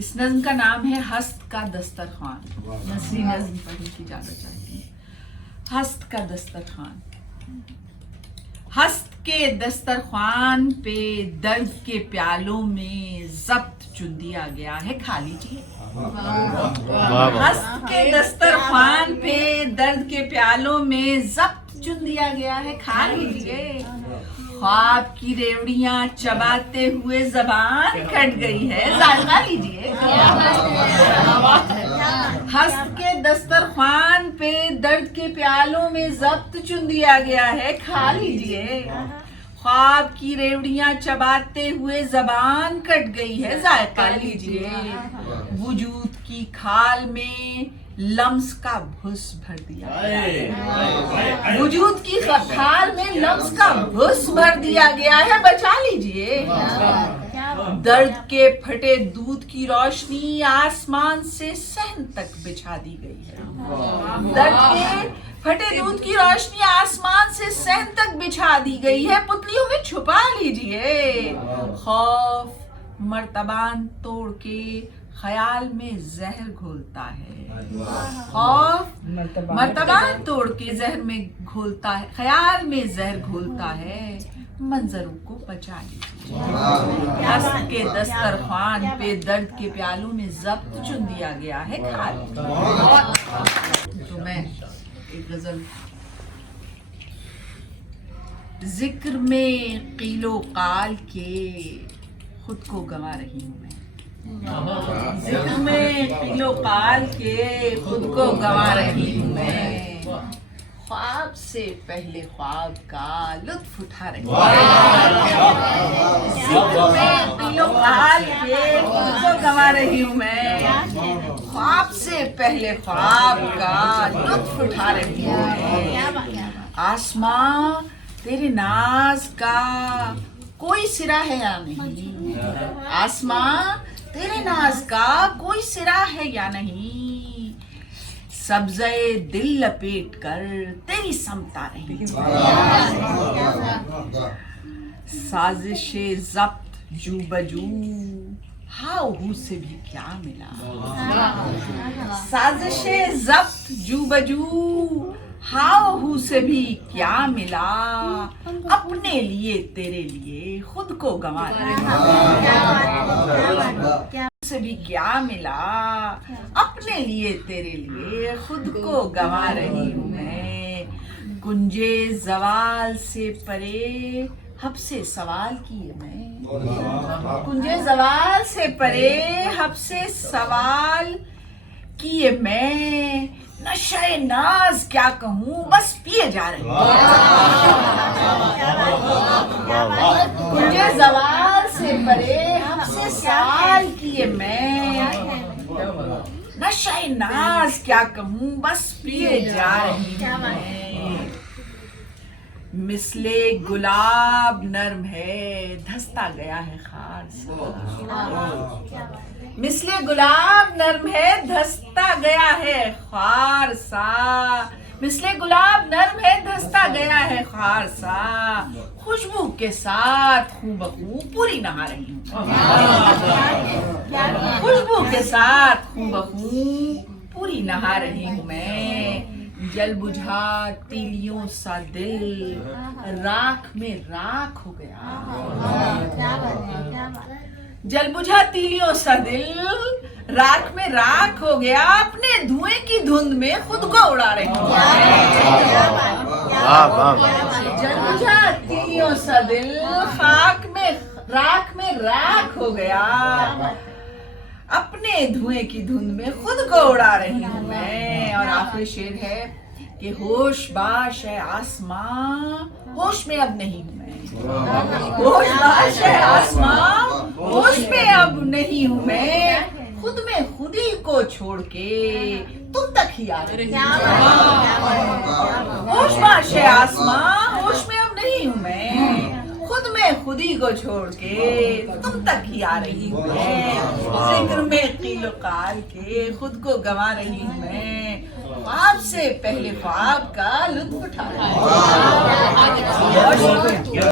इस नज्म का नाम है हस्त का दस्तरखान। नसरी नज्म पढ़ने की इजाजत चाहती हूँ। हस्त का दस्तरखान। हस्त के दस्तरखान पे दर्द के प्यालों में जब्त चुन दिया गया है, खा लीजिए। हस्त के दस्तरखान पे दर्द के प्यालों में जब्त चुन दिया गया है, खा लीजिए। ख्वाब की रेवड़ियां चबाते हुए जबान कट गई है, जायका लीजिए। हस्त के दस्तरखान पे दर्द के प्यालों में जब्त चुन दिया गया है, खा लीजिए। ख्वाब की रेवड़ियां चबाते हुए जबान कट गई है, जायका लीजिए। वजूद की खाल में लम्स का भुस भर दिया, वजूद की खाल में लम्स का भुस भर दिया गया है, बचा लीजिए। दर्द के फटे दूध की रोशनी आसमान से सहन तक बिछा दी गई है। दर्द के फटे दूध की रोशनी आसमान से सहन तक बिछा दी गई है, पुतलियों में छुपा लीजिए। खौफ मर्तबान तोड़ के ख्याल में जहर घोलता है। खौफ मर्तबान तोड़ के जहर में घोलता है, ख्याल में जहर घोलता है, मंजरों को बचा लीजिए। हस्त के दस्तरखान पे दर्द के प्यालों में जब्त चुन दिया गया है, खा लीजिए। तो मैं एक गजल। जिक्र में कीलो काल के खुद को गंवा रही हूँ मैं। जिक्र में कीलो काल के खुद को गंवा रही हूँ मैं। ख्वाब से पहले ख्वाब का लुत्फ उठा रही हूँ। जिक्र में कीलो काल के खुद को गंवा रही हूँ मैं। ख्वाब से पहले ख्वाब का लुत्फ उठा रही हूँ मैं। आसमां तेरे नाज का कोई सिरा है या नहीं? आसमां तेरे नाज का कोई सिरा है या नहीं? सब्ज़े दिल लपेट कर तेरी समता रही। साजिशे ज़ब्त जू बजू हाउ हू से भी क्या मिला? साजिशे ज़ब्त जू बजू हाउ हू से भी क्या मिला? अपने लिए तेरे लिए खुद को गंवा से भी क्या मिला? अपने लिए तेरे लिए खुद को गंवा रही हूँ मैं। कुंजे जवाल से परे हब से सवाल किए मैं। कुंजे जवाल से परे हब से सवाल किए मैं। नशे नाज क्या कहूँ बस पिए जा रही हूँ। कुंजे जवाल से परे हमसे सवाल किए मैं। नशे नाज क्या कहूँ बस पिए जा रही हूँ। मिसले गुलाब नर्म है धंसता गया है खार सा। मिसले गुलाब नर्म है धंसता गया है खार सा। मिसले गुलाब नर्म है धंसता गया है खार सा। खुशबू के साथ हूँ बहू पूरी नहा रही हूँ। खुशबू के साथ हूँ बहू पूरी नहा रही हूँ मैं। जल बुझा तीलियों सा दिल राख में राख हो गया। जल बुझा तीलियों सा दिल राख में राख हो गया। अपने धुएं की धुंध में खुद को उड़ा रही हूँ। जल बुझा तीलियों सा दिल राख में राख हो गया। अपने धुएं की धुंध में खुद को उड़ा रही हूँ मैं। और आखिरी शेर है कि होश बाश है आसमां होश में अब नहीं हूँ मैं। होश बाश है आसमां होश में अब नहीं हूँ मैं। खुद में खुद ही को छोड़ के तुम तक ही आ रही हूँ। होश बाश है आसमां होश में अब नहीं हूँ मैं। खुद में खुद ही को छोड़ के तुम तक ही आ रही हूँ मैं। जिक्र में कीलो काल के खुद को गंवा रही हूँ मैं। ख्वाब से पहले ख्वाब का लुत्फ उठा रही हूँ।